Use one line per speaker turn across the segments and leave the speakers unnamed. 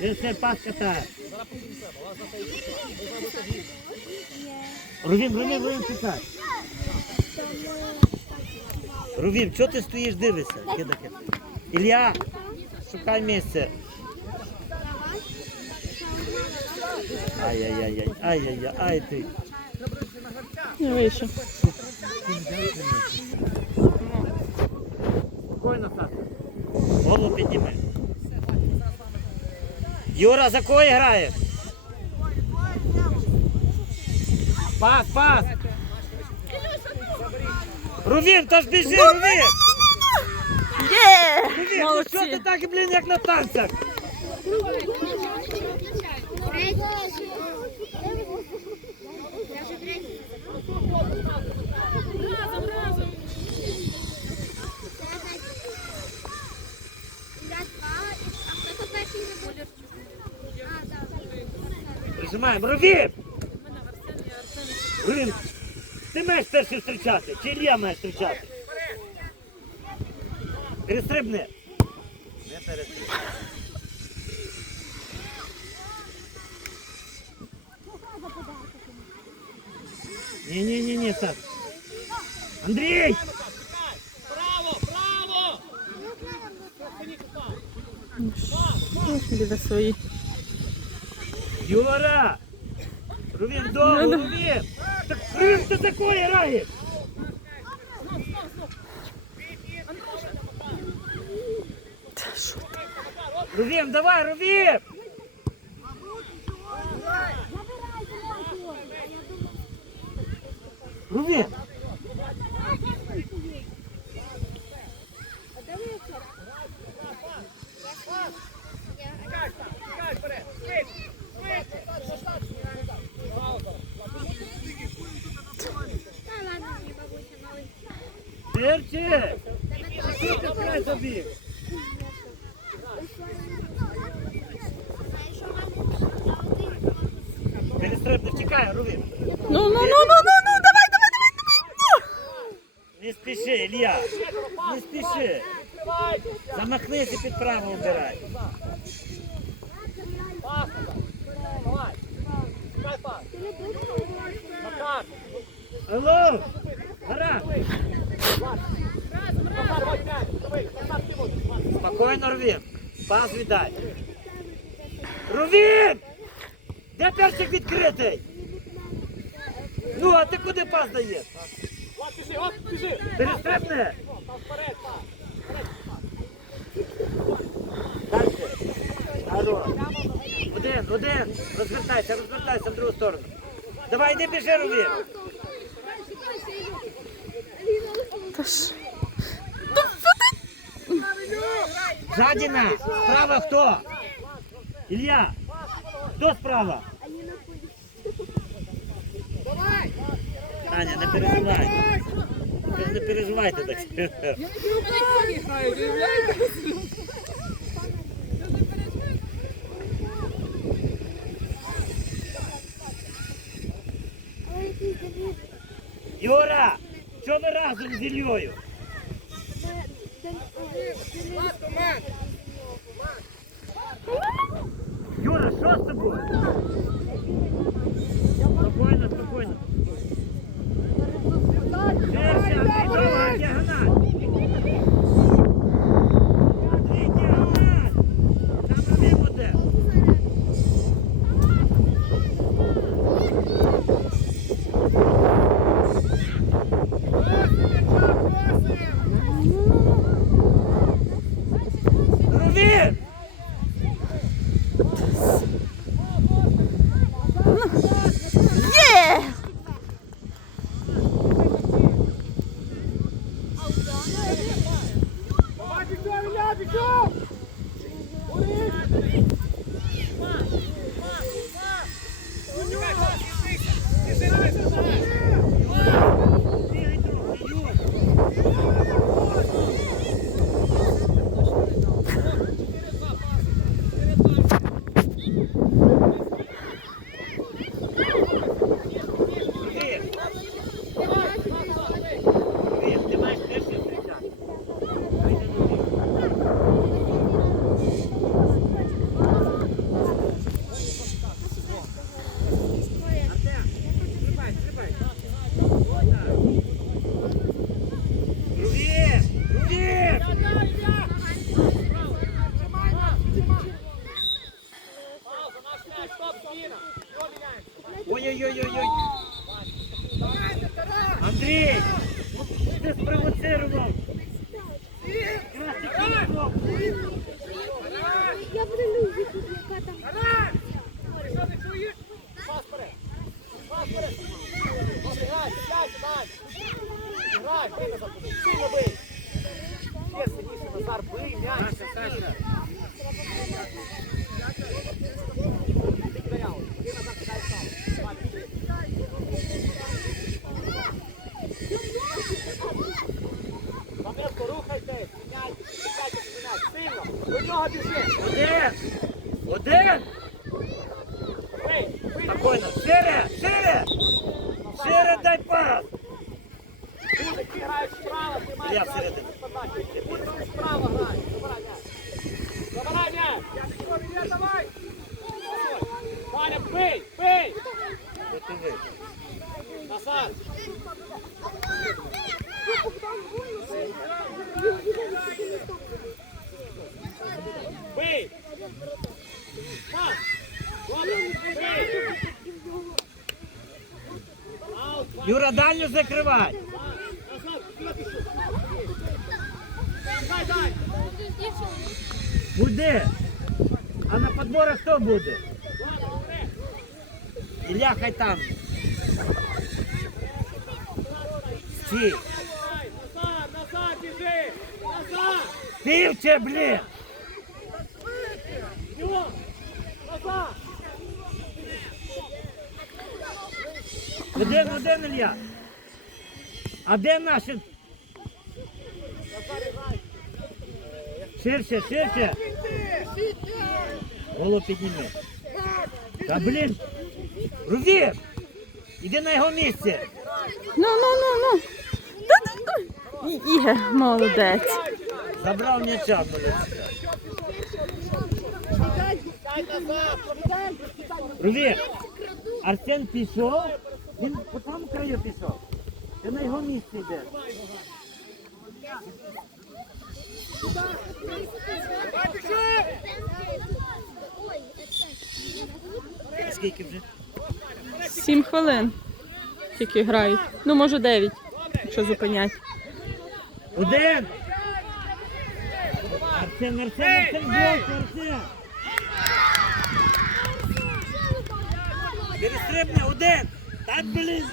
Він все пас катає. Рувім, Рувім, Рувім, чекай. Рувім, чого ти стоїш, дивишся? Кида, кида. Ілля, шукай місце. Ай-яй-яй, ай-яй-яй, ай ти.
Не вийшов.
Спокійно, Саша. Голову підніми. Юра, за кого граєш? Пас, пас. Рувін, та ж біжи,
Рувін!
Рувін, ну що ти так, блін, як на танцях? Прижимаємо, Рувім! Рувім, ти маєш перший зустрічати, чи Ілля має зустрічати? Перестрибни. Не перестрибни. Ні-ні-ні, Саш. Андрій!
Біда свої.
Юра! Рувім довго, Рувім! Так Рувім, ти такої?
Та?
Рувім, давай! Рувім! Терче! Що ти край забіг? Перестрибни, чекай, Рувім!
Ну, ну, ну, ну, ну, ну, давай, давай, давай, давай.
Не спіши, Ілля! Не спіши! Замахнися під право обирай. Алло! Гаразд! Спокійно, Рувім. Пас віддай. Рувім! Де перчик відкритий? Ну, а ти куди пас даєш? Перестрибни! Дальше. Алло. Один, один. Розвертайся, розвертайся в другу сторону. Давай, йди біжи.
Та ж.
Жадіна, справа хто? Ілля, хто справа? Аня, не переживай. Не переживайте так. Юра, що ви разом з Іллею? Юра, що з тобою? Спокійно, спокійно. Ширше, Андрій, ти спровоцировав!
Я прилюблю, яка там.
Саша, Саша. Один! Один! Спокойно. Шире! Шире! Шире дай пас! Я всередині.
Ваня, бий, бий!
От і ви.
Назад!
Юра, дальню закривай!
Дай, дай!
Буде! А на подборах хто буде? Ілля хай там. Стій!
Назад, назад, біжи! Назад!
Півче, блін! Один, один, Ілля! А де наші? Ширше, ширше! Голову підніми. Та блін! Рувір! Іди на його місце!
Ну, ну, ну, ну. Та-та-та. І- Ігор, молодець.
Забрав м'яча, блін. Рувір! Арсен пішов, він по тому краю пішов. Ти на його місці йдеш. Скільки вже?
Сім хвилин. Тільки грають. Ну, може, дев'ять, якщо зупинять.
Один! Арсен, Арсен, Арсен, блок, Арсен! Перестрибни, один! Так, блін!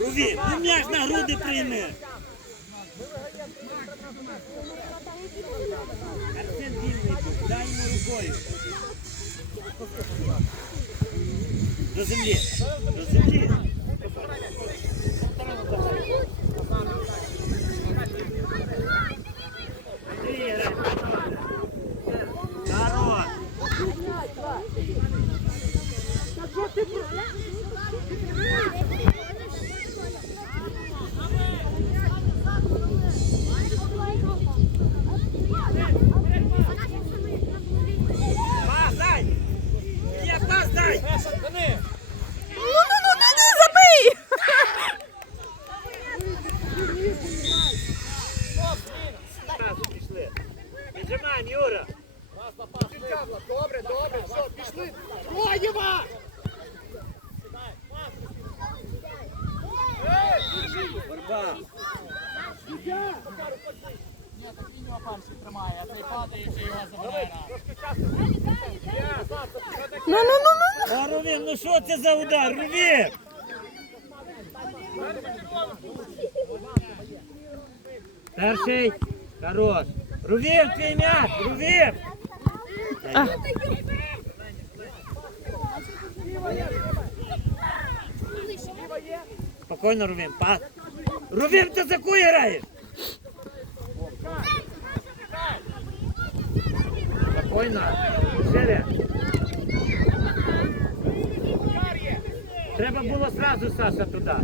Руві, ти м'яч на груди прийми! Арсен вільний, дай йому рукою. До землі, до землі. Андрій, грай. Хорош! Пас дай! Є, пас дай!
Штани!
Ну, ну, ну, ну, ну, забий!
Зразу пішли. Віджимаємо, Юра.
Добре, добре, все, пішли. Троєва!
Борьба.
Ну, ну, ну, ну.
О, Рувін, ну що це за удар? Рувін! Перший. Хорош. Рувін, твій м'яч! Рувін!
А.
Спокійно, Рувін, пас. Рувін, ти за кого граєш? Спокійно. Шире. Треба було сразу, Саша, туди.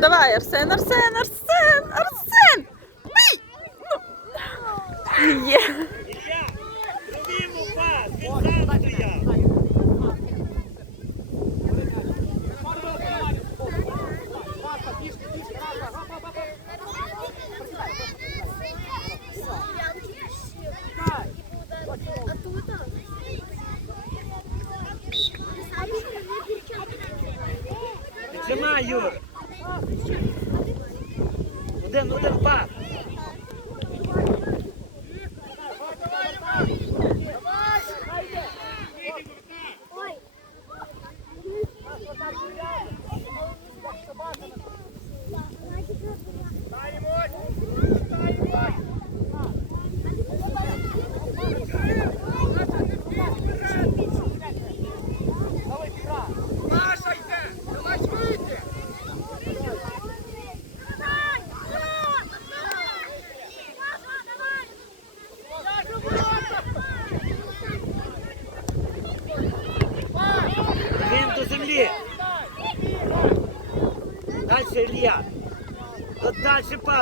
давай, Арсен, Арсен, Арсен, Арсен! Бий! Ну. Є.
Ілля, зроби йому пас, він сам стояв. Тримай, Юра!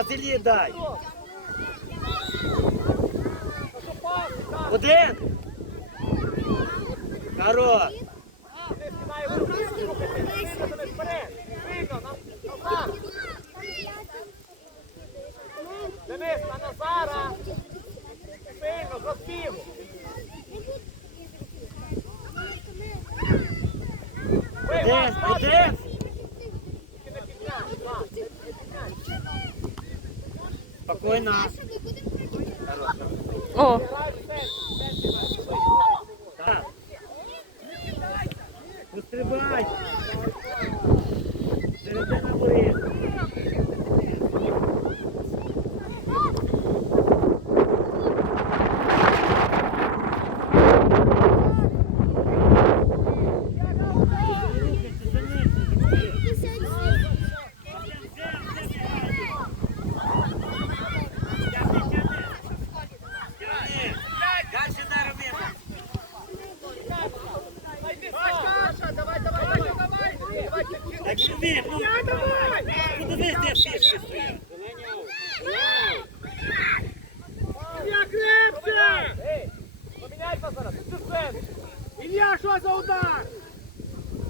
Василі дай. Один. Хорош.
Денис, на Назара. Сильно, заспіву.
Один, один.
Oh. Я що за удар?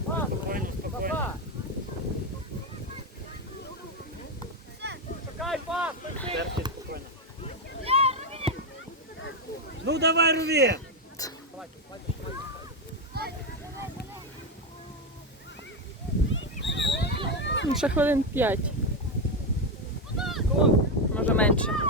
Спокійно, спокійно.
Чекай пас,
Терпи, спокійно. Ну давай, рви!
Ну, ще хвилин п'ять. Може менше.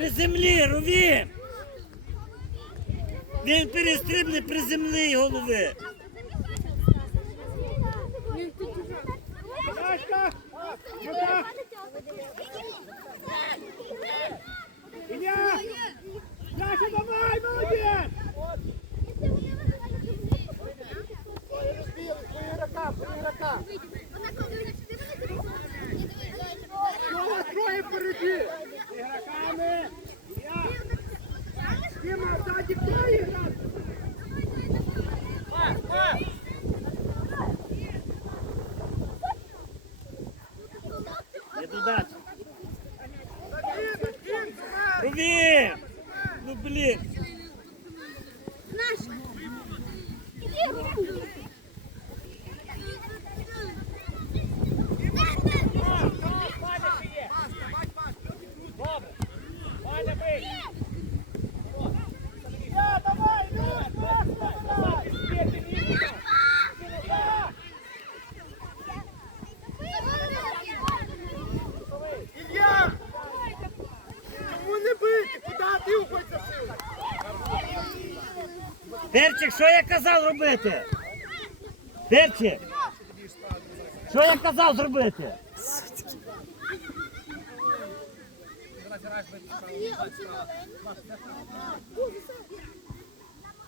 При землі, Рувім. Він перестрибне при землі голови.
Сашка! Сюда! Илья! Яша, давай, молодец! Снова трое впереди! С игроками! Илья! Дима, сзади кто играет? Пас, пас!
Не додача. Рувім! Ну блін.
Добре! Ваня, бий! Я, давай, Люд! Давай! Спети, Илья! Сюда! Илья! Чому не бити? Куди ти уходь за силу?
Перчик, що я казав робити? Перчик! Що я казав зробити?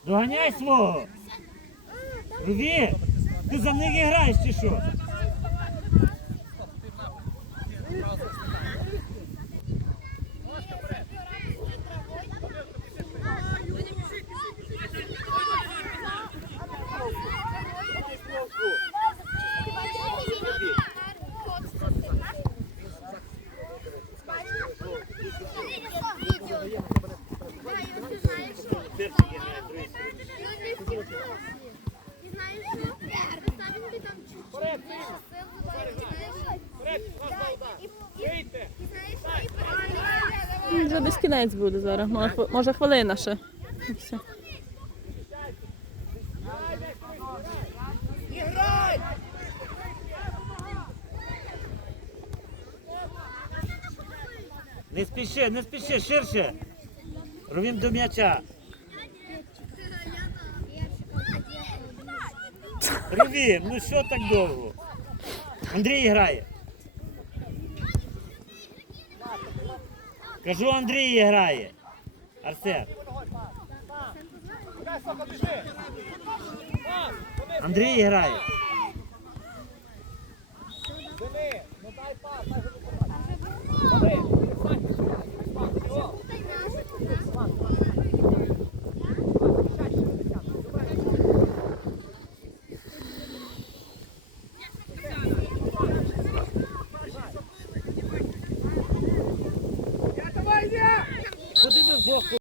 Доганяй свого! Руві! Ти за них граєш чи що?
Вже десь кінець буде зараз. Може, хвилина ще. Все.
Не спіши, не спіши, ширше. Ровім до м'яча. Ровім, ну що так довго? Андрій грає. Кажу, Андрій грає. Арсен. Андрій грає.
Зими! Ну